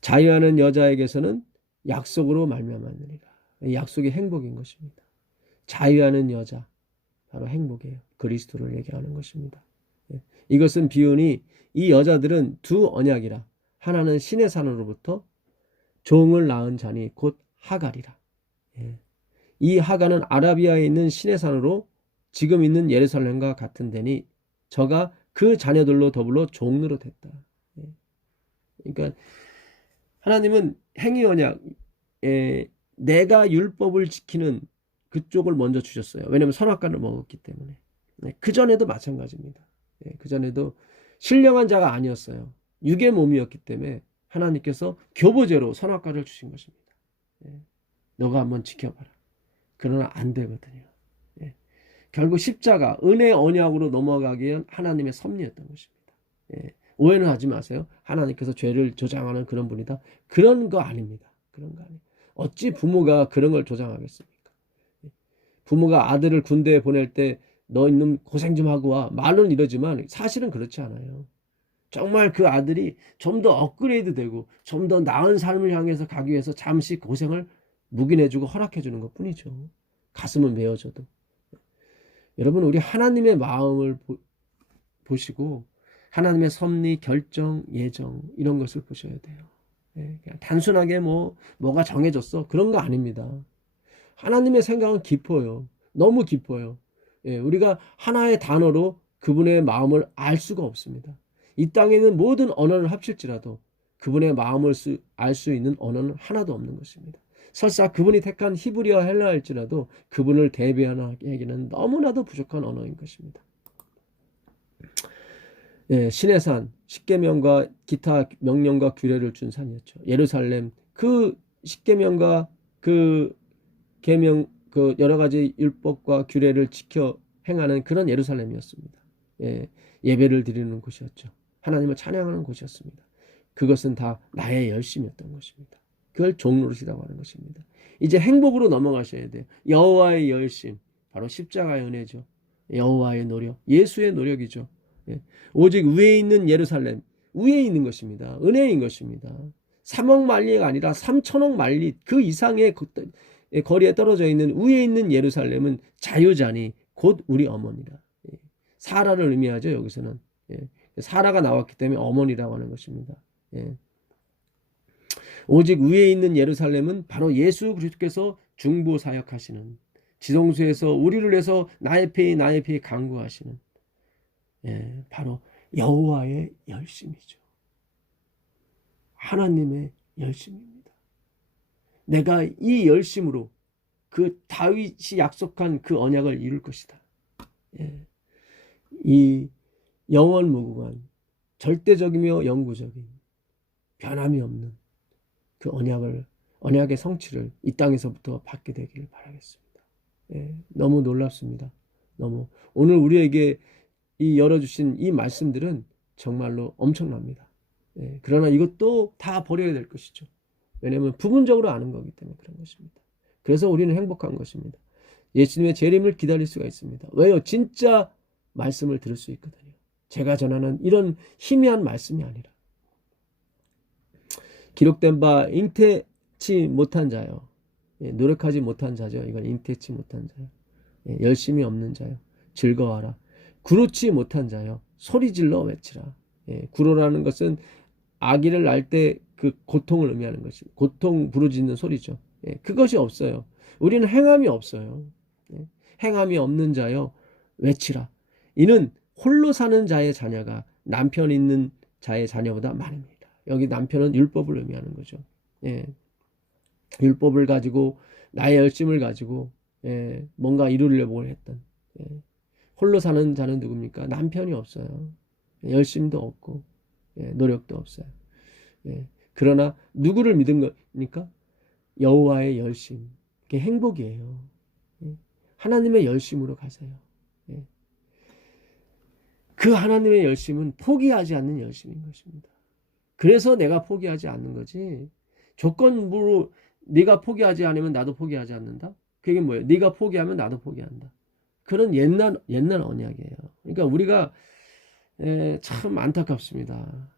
자유하는 여자에게서는 약속으로 말미암았느니라. 약속이 행복인 것입니다. 자유하는 여자 바로 행복이에요. 그리스도를 얘기하는 것입니다. 예. 이것은 비유니 이 여자들은 두 언약이라 하나는 신의 산으로부터 종을 낳은 자니 곧 하갈이라. 예. 이 하갈은 아라비아에 있는 신의 산으로 지금 있는 예루살렘과 같은 데니 저가 그 자녀들로 더불어 종으로 됐다. 예. 그러니까 하나님은 행위 언약 내가 율법을 지키는 그쪽을 먼저 주셨어요. 왜냐하면 선악과를 먹었기 때문에. 네, 그전에도 마찬가지입니다. 네, 그전에도 신령한 자가 아니었어요. 육의 몸이었기 때문에 하나님께서 교보제로 선악과를 주신 것입니다. 네, 너가 한번 지켜봐라. 그러나 안 되거든요. 네, 결국 십자가 은혜 언약으로 넘어가기 위한 하나님의 섭리였던 것입니다. 네, 오해는 하지 마세요. 하나님께서 죄를 조장하는 그런 분이다. 그런 거 아닙니다. 그런 거 아니에요. 어찌 부모가 그런 걸 조장하겠습니까? 부모가 아들을 군대에 보낼 때 너 있는 고생 좀 하고 와. 말로는 이러지만 사실은 그렇지 않아요. 정말 그 아들이 좀 더 업그레이드 되고 좀 더 나은 삶을 향해서 가기 위해서 잠시 고생을 묵인해주고 허락해주는 것 뿐이죠. 가슴은 메어져도. 여러분 우리 하나님의 마음을 보시고 하나님의 섭리, 결정, 예정 이런 것을 보셔야 돼요. 그냥 단순하게 뭐가 정해졌어 그런 거 아닙니다. 하나님의 생각은 깊어요. 너무 깊어요. 우리가 하나의 단어로 그분의 마음을 알 수가 없습니다. 이 땅에 있는 모든 언어를 합칠지라도 그분의 마음을 알 수 있는 언어는 하나도 없는 것입니다. 설사 그분이 택한 히브리어 헬라일지라도 그분을 대변하기에는 너무나도 부족한 언어인 것입니다. 신의 산, 십계명과 기타 명령과 규례를 준 산이었죠. 예루살렘 그 십계명과 그 계명 그 여러 가지 율법과 규례를 지켜 행하는 그런 예루살렘이었습니다. 예배를 드리는 곳이었죠. 하나님을 찬양하는 곳이었습니다. 그것은 다 나의 열심이었던 것입니다. 그걸 종노릇이라고 하는 것입니다. 이제 행복으로 넘어가셔야 돼요. 여호와의 열심, 바로 십자가의 은혜죠. 여호와의 노력, 예수의 노력이죠. 오직 위에 있는 예루살렘, 위에 있는 것입니다. 은혜인 것입니다. 3억 만리가 아니라 3천억 만리 그 이상의 거리에 떨어져 있는 위에 있는 예루살렘은 자유자니 곧 우리 어머니라. 사라를 의미하죠. 여기서는 사라가 나왔기 때문에 어머니라고 하는 것입니다. 오직 위에 있는 예루살렘은 바로 예수 그리스도께서 중보 사역하시는 지성소에서 우리를 위해서 나의 피 간구하시는 바로 여호와의 열심이죠. 하나님의 열심입니다. 내가 이 열심으로 그 다윗이 약속한 그 언약을 이룰 것이다. 이 영원무궁한 절대적이며 영구적인 변함이 없는 그 언약의 성취를 이 땅에서부터 받게 되기를 바라겠습니다. 너무 놀랍습니다. 너무 오늘 우리에게 이 열어주신 이 말씀들은 정말로 엄청납니다. 그러나 이것도 다 버려야 될 것이죠. 왜냐하면 부분적으로 아는 거기 때문에 그런 것입니다. 그래서 우리는 행복한 것입니다. 예수님의 재림을 기다릴 수가 있습니다. 왜요? 진짜 말씀을 들을 수 있거든요. 제가 전하는 이런 희미한 말씀이 아니라 기록된 바 잉태치 못한 자요. 노력하지 못한 자죠. 이건 잉태치 못한 자요. 열심히 없는 자요. 즐거워하라. 구루치 못한 자요. 소리질러 외치라. 구로라는 것은 아기를 낳을 때 그 고통을 의미하는 것입니다. 고통 부르짖는 소리죠. 예, 그것이 없어요. 우리는 행함이 없어요. 예, 행함이 없는 자여 외치라. 이는 홀로 사는 자의 자녀가 남편 있는 자의 자녀보다 많습니다. 여기 남편은 율법을 의미하는 거죠. 예, 율법을 가지고 나의 열심을 가지고 뭔가 이루려고 했던 홀로 사는 자는 누굽니까? 남편이 없어요. 열심도 없고 노력도 없어요. 그러나 누구를 믿은 겁니까? 여호와의 열심. 그게 행복이에요. 하나님의 열심으로 가세요. 그 하나님의 열심은 포기하지 않는 열심인 것입니다. 그래서 내가 포기하지 않는 거지. 조건부로 네가 포기하지 않으면 나도 포기하지 않는다? 그게 뭐예요? 네가 포기하면 나도 포기한다. 그런 옛날 언약이에요. 그러니까 우리가 참 안타깝습니다.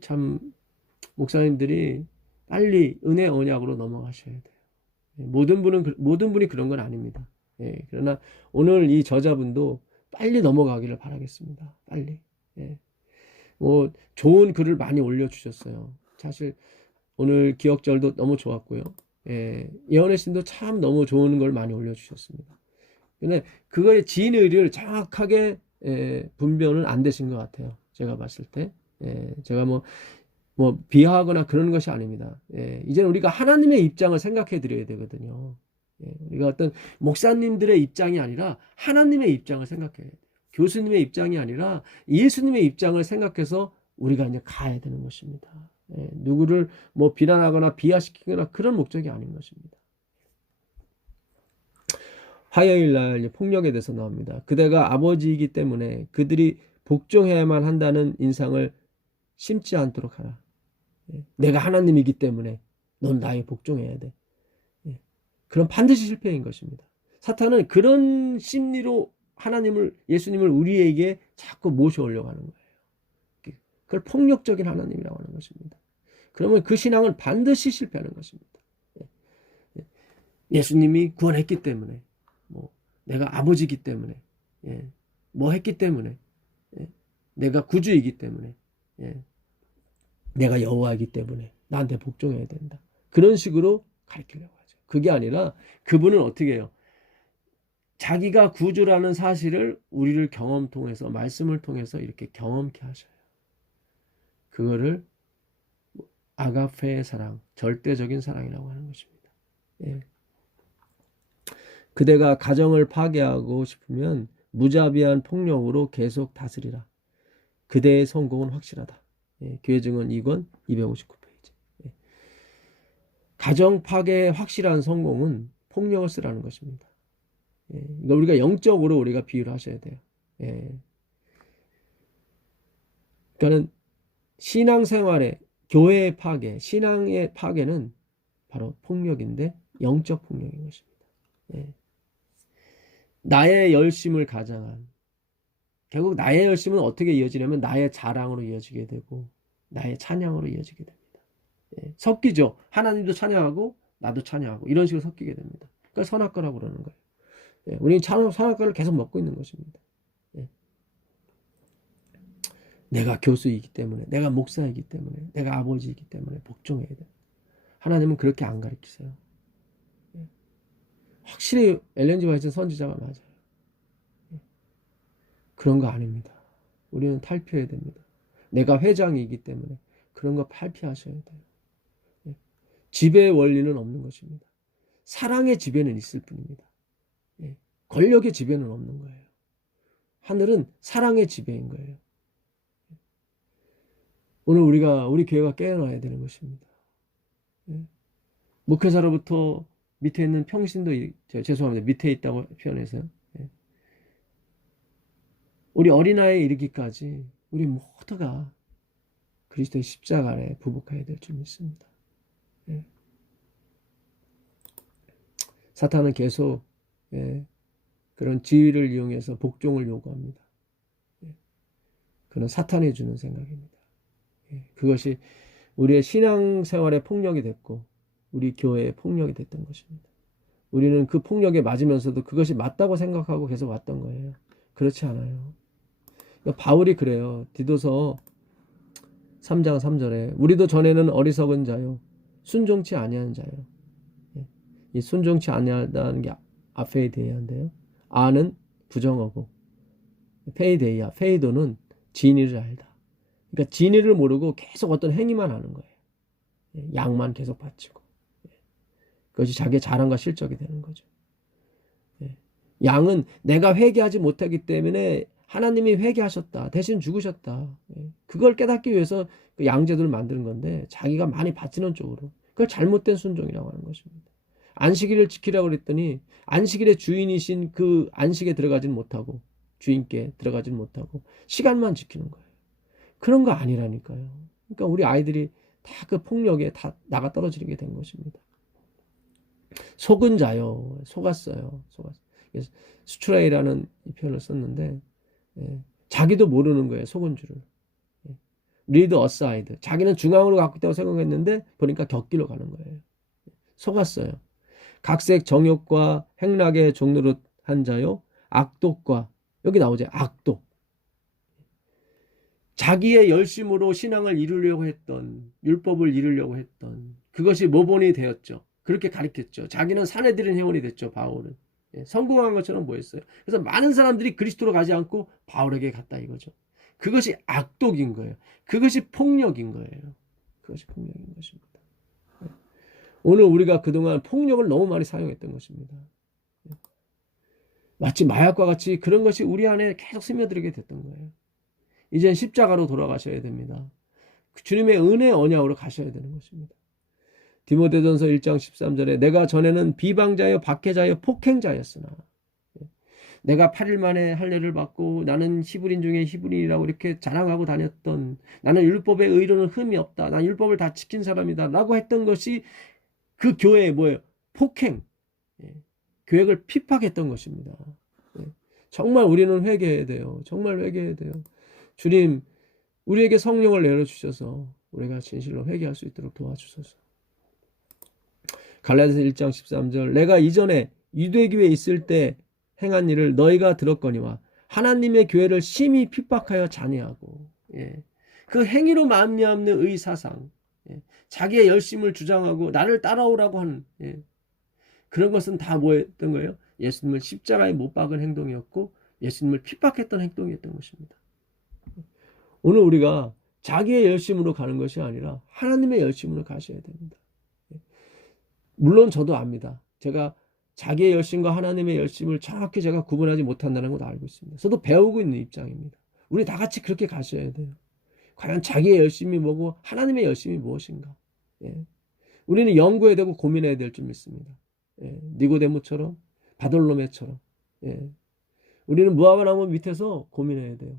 참 목사님들이 빨리 은혜 언약으로 넘어가셔야 돼요. 모든 분이 그런 건 아닙니다. 그러나 오늘 이 저자분도 빨리 넘어가기를 바라겠습니다. 빨리. 뭐 좋은 글을 많이 올려주셨어요. 사실 오늘 기억절도 너무 좋았고요. 예언의 신도 참 너무 좋은 걸 많이 올려주셨습니다. 근데 그거의 진의를 정확하게 분별은 안 되신 것 같아요. 제가 봤을 때. 제가 뭐 비하하거나 그런 것이 아닙니다. 이제는 우리가 하나님의 입장을 생각해 드려야 되거든요. 우리가 어떤 목사님들의 입장이 아니라 하나님의 입장을 생각해야 돼요. 교수님의 입장이 아니라 예수님의 입장을 생각해서 우리가 이제 가야 되는 것입니다. 누구를 뭐 비난하거나 비하시키거나 그런 목적이 아닌 것입니다. 화요일 날 폭력에 대해서 나옵니다. 그대가 아버지이기 때문에 그들이 복종해야만 한다는 인상을 심지 않도록 하라. 내가 하나님이기 때문에 넌 나에 복종해야 돼. 그럼 반드시 실패인 것입니다. 사탄은 그런 심리로 예수님을 우리에게 자꾸 모셔오려고 하는 거예요. 그걸 폭력적인 하나님이라고 하는 것입니다. 그러면 그 신앙은 반드시 실패하는 것입니다. 예수님이 구원했기 때문에, 내가 아버지이기 때문에, 뭐 했기 때문에, 내가 구주이기 때문에, 내가 여호와이기 때문에 나한테 복종해야 된다. 그런 식으로 가르치려고 하죠. 그게 아니라 그분은 어떻게 해요? 자기가 구주라는 사실을 우리를 경험 통해서 말씀을 통해서 이렇게 경험케 하셔요. 그거를 아가페의 사랑, 절대적인 사랑이라고 하는 것입니다. 그대가 가정을 파괴하고 싶으면 무자비한 폭력으로 계속 다스리라. 그대의 성공은 확실하다. 교회 증언 2권 259페이지. 가정 파괴의 확실한 성공은 폭력을 쓰라는 것입니다. 이거 우리가 영적으로 우리가 비유를 하셔야 돼요. 그러니까는 신앙생활의 교회의 파괴, 신앙의 파괴는 바로 폭력인데 영적 폭력인 것입니다. 나의 열심을 가장한, 결국 나의 열심은 어떻게 이어지냐면 나의 자랑으로 이어지게 되고 나의 찬양으로 이어지게 됩니다. 섞이죠. 하나님도 찬양하고 나도 찬양하고 이런 식으로 섞이게 됩니다. 그러니까 선악과라고 그러는 거예요. 우리는 선악과를 계속 먹고 있는 것입니다. 내가 교수이기 때문에, 내가 목사이기 때문에, 내가 아버지이기 때문에 복종해야 돼. 하나님은 그렇게 안 가르치세요. 확실히 엘렌 G 화이트 선지자가 맞아요. 그런 거 아닙니다. 우리는 탈피해야 됩니다. 내가 회장이기 때문에 그런 거 탈피하셔야 돼요. 지배의 원리는 없는 것입니다. 사랑의 지배는 있을 뿐입니다. 권력의 지배는 없는 거예요. 하늘은 사랑의 지배인 거예요. 오늘 우리 교회가 깨어나야 되는 것입니다. 목회자로부터 밑에 있는 평신도, 죄송합니다. 밑에 있다고 표현해서요. 우리 어린아이에 이르기까지 우리 모두가 그리스도의 십자가 아래 부복해야 될 줄 믿습니다. 사탄은 계속 그런 지위를 이용해서 복종을 요구합니다. 그건 사탄이 주는 생각입니다. 그것이 우리의 신앙생활의 폭력이 됐고 우리 교회의 폭력이 됐던 것입니다. 우리는 그 폭력에 맞으면서도 그것이 맞다고 생각하고 계속 왔던 거예요. 그렇지 않아요. 바울이 그래요. 디도서 3장 3절에 우리도 전에는 어리석은 자요 순종치 아니하는 자요. 예. 이 순종치 아니하다는 게 아페이데이아인데요. 아는 부정어고 페이데이아, 페이도는 진리를 알다. 그러니까 진리를 모르고 계속 어떤 행위만 하는 거예요. 예. 양만 계속 바치고. 예. 그것이 자기의 자랑과 실적이 되는 거죠. 예. 양은 내가 회개하지 못하기 때문에 하나님이 회개하셨다. 대신 죽으셨다. 예. 그걸 깨닫기 위해서 그 양제도를 만드는 건데 자기가 많이 바치는 쪽으로. 그걸 잘못된 순종이라고 하는 것입니다. 안식일을 지키라고 그랬더니 안식일의 주인이신 그 안식에 들어가진 못하고 주인께 들어가진 못하고 시간만 지키는 거예요. 그런 거 아니라니까요. 그러니까 우리 아이들이 다 그 폭력에 다 나가 떨어지게 된 것입니다. 속은 자요. 속았어요. 수트레이라는 표현을 썼는데 자기도 모르는 거예요. 속은 줄을. 리드 어사이드. 자기는 중앙으로 갖고 있다고 생각했는데 보니까 곁길로 가는 거예요. 속았어요. 각색 정욕과 행락의 종노릇 한 자요. 악독과 여기 나오죠. 악독. 자기의 열심으로 신앙을 이루려고 했던 율법을 이루려고 했던 그것이 모본이 되었죠. 그렇게 가르쳤죠. 자기는 사내들인 회원이 됐죠. 바울은. 성공한 것처럼 보였어요. 그래서 많은 사람들이 그리스도로 가지 않고 바울에게 갔다 이거죠. 그것이 악독인 거예요. 그것이 폭력인 거예요. 그것이 폭력인 것입니다. 오늘 우리가 그동안 폭력을 너무 많이 사용했던 것입니다. 마치 마약과 같이 그런 것이 우리 안에 계속 스며들게 됐던 거예요. 이젠 십자가로 돌아가셔야 됩니다. 주님의 은혜 언약으로 가셔야 되는 것입니다. 디모데전서 1장 13절에 내가 전에는 비방자여 박해자여 폭행자였으나 내가 8일 만에 할례를 받고 나는 히브리인 중에 히브리인이라고 이렇게 자랑하고 다녔던 나는 율법의 의로는 흠이 없다. 난 율법을 다 지킨 사람이다. 라고 했던 것이 그 교회의 뭐예요? 폭행. 교회를 핍박했던 것입니다. 정말 우리는 회개해야 돼요. 정말 회개해야 돼요. 주님, 우리에게 성령을 내려주셔서 우리가 진실로 회개할 수 있도록 도와주소서. 갈라디아서 1장 13절 내가 이전에 유대교회에 있을 때 행한 일을 너희가 들었거니와 하나님의 교회를 심히 핍박하여 잔해하고 그 행위로 말미암는 의사상 자기의 열심을 주장하고 나를 따라오라고 하는 그런 것은 다 뭐였던 거예요? 예수님을 십자가에 못 박은 행동이었고 예수님을 핍박했던 행동이었던 것입니다. 오늘 우리가 자기의 열심으로 가는 것이 아니라 하나님의 열심으로 가셔야 됩니다. 물론 저도 압니다. 제가 자기의 열심과 하나님의 열심을 정확히 제가 구분하지 못한다는 것도 알고 있습니다. 저도 배우고 있는 입장입니다. 우리 다 같이 그렇게 가셔야 돼요. 과연 자기의 열심이 뭐고 하나님의 열심이 무엇인가? 우리는 연구해야 되고 고민해야 될 줄 믿습니다. 니고데모처럼 바돌로메처럼 우리는 무화과나무 밑에서 고민해야 돼요.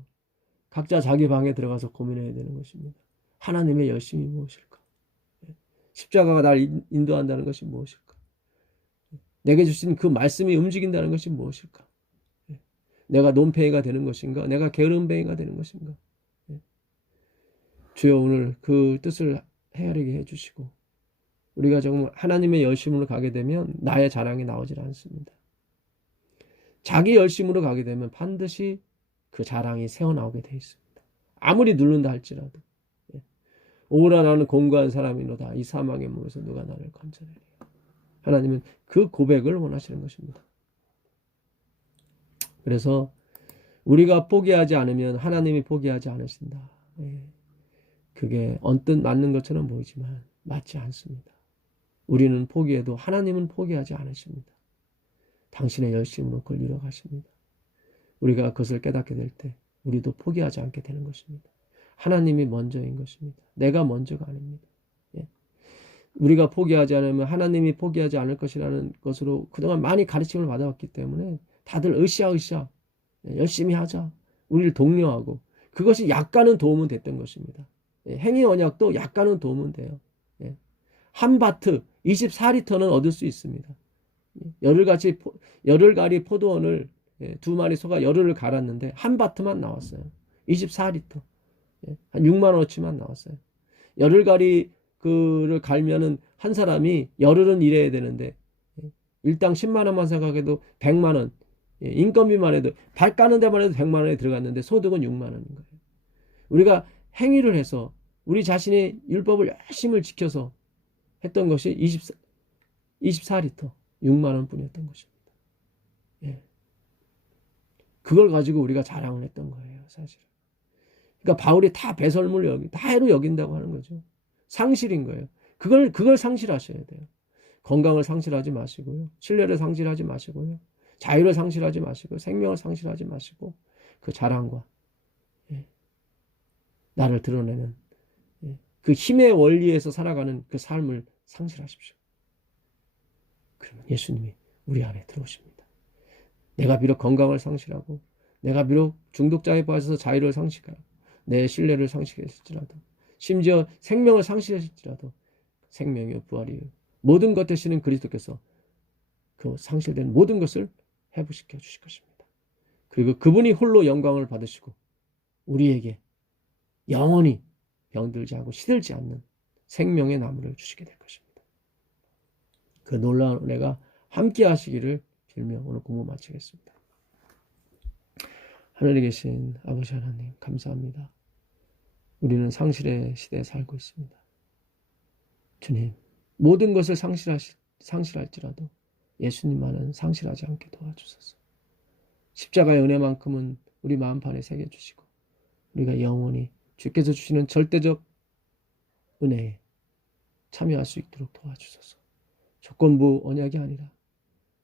각자 자기 방에 들어가서 고민해야 되는 것입니다. 하나님의 열심이 무엇일까? 십자가가 날 인도한다는 것이 무엇일까? 내게 주신 그 말씀이 움직인다는 것이 무엇일까? 내가 논팽이가 되는 것인가? 내가 게으름뱅이가 되는 것인가? 주여 오늘 그 뜻을 헤아리게 해주시고 우리가 정말 하나님의 열심으로 가게 되면 나의 자랑이 나오질 않습니다. 자기 열심으로 가게 되면 반드시 그 자랑이 새어나오게 돼 있습니다. 아무리 누른다 할지라도 오라 나는 공고한 사람이로다 이 사망의 몸에서 누가 나를 건져내리요. 하나님은 그 고백을 원하시는 것입니다. 그래서 우리가 포기하지 않으면 하나님이 포기하지 않으신다. 그게 언뜻 맞는 것처럼 보이지만 맞지 않습니다. 우리는 포기해도 하나님은 포기하지 않으십니다. 당신의 열심으로 그걸 이뤄가십니다. 우리가 그것을 깨닫게 될 때 우리도 포기하지 않게 되는 것입니다. 하나님이 먼저인 것입니다. 내가 먼저가 아닙니다. 우리가 포기하지 않으면 하나님이 포기하지 않을 것이라는 것으로 그동안 많이 가르침을 받아왔기 때문에 다들 으쌰으쌰 열심히 하자 우리를 독려하고 그것이 약간은 도움은 됐던 것입니다. 행위 언약도 약간은 도움은 돼요. 한 바트 24리터는 얻을 수 있습니다. 열흘가리 포도원을 두 마리 소가 열흘을 갈았는데 한 바트만 나왔어요. 24리터. 한 6만 원어치만 나왔어요. 열흘가리 그를 갈면은 한 사람이 열흘은 일해야 되는데 일당 10만 원만 생각해도 100만 원. 인건비만 해도 발 까는 데만 해도 100만 원이 들어갔는데 소득은 6만 원인 거예요. 우리가 행위를 해서 우리 자신의 율법을 열심히 지켜서 했던 것이 24리터, 6만 원뿐이었던 것입니다. 예. 그걸 가지고 우리가 자랑을 했던 거예요, 사실은. 그러니까 바울이 다 배설물 다 해로 여긴다고 하는 거죠. 상실인 거예요. 그걸 상실하셔야 돼요. 건강을 상실하지 마시고요. 신뢰를 상실하지 마시고요. 자유를 상실하지 마시고 생명을 상실하지 마시고 그 자랑과 나를 드러내는 그 힘의 원리에서 살아가는 그 삶을 상실하십시오. 그러면 예수님이 우리 안에 들어오십니다. 내가 비록 건강을 상실하고 내가 비록 중독자에 빠져서 자유를 상실하고 내 신뢰를 상실했을지라도 심지어 생명을 상실했을지라도 생명이요 부활이요 모든 것 되시는 그리스도께서 그 상실된 모든 것을 회복시켜 주실 것입니다. 그리고 그분이 홀로 영광을 받으시고 우리에게 영원히 병들지 않고 시들지 않는 생명의 나무를 주시게 될 것입니다. 그 놀라운 은혜가 함께 하시기를 빌며 오늘 공부 마치겠습니다. 하늘에 계신 아버지 하나님 감사합니다. 우리는 상실의 시대에 살고 있습니다. 주님, 모든 것을 상실할지라도 예수님만은 상실하지 않게 도와주소서. 십자가의 은혜만큼은 우리 마음판에 새겨주시고 우리가 영원히 주께서 주시는 절대적 은혜에 참여할 수 있도록 도와주소서. 조건부 언약이 아니라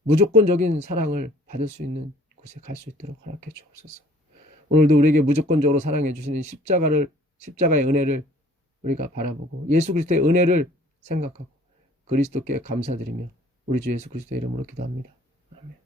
무조건적인 사랑을 받을 수 있는 곳에 갈 수 있도록 허락해 주옵소서. 오늘도 우리에게 무조건적으로 사랑해 주시는 십자가의 은혜를 우리가 바라보고 예수 그리스도의 은혜를 생각하고 그리스도께 감사드리며 우리 주 예수 그리스도의 이름으로 기도합니다. 아멘.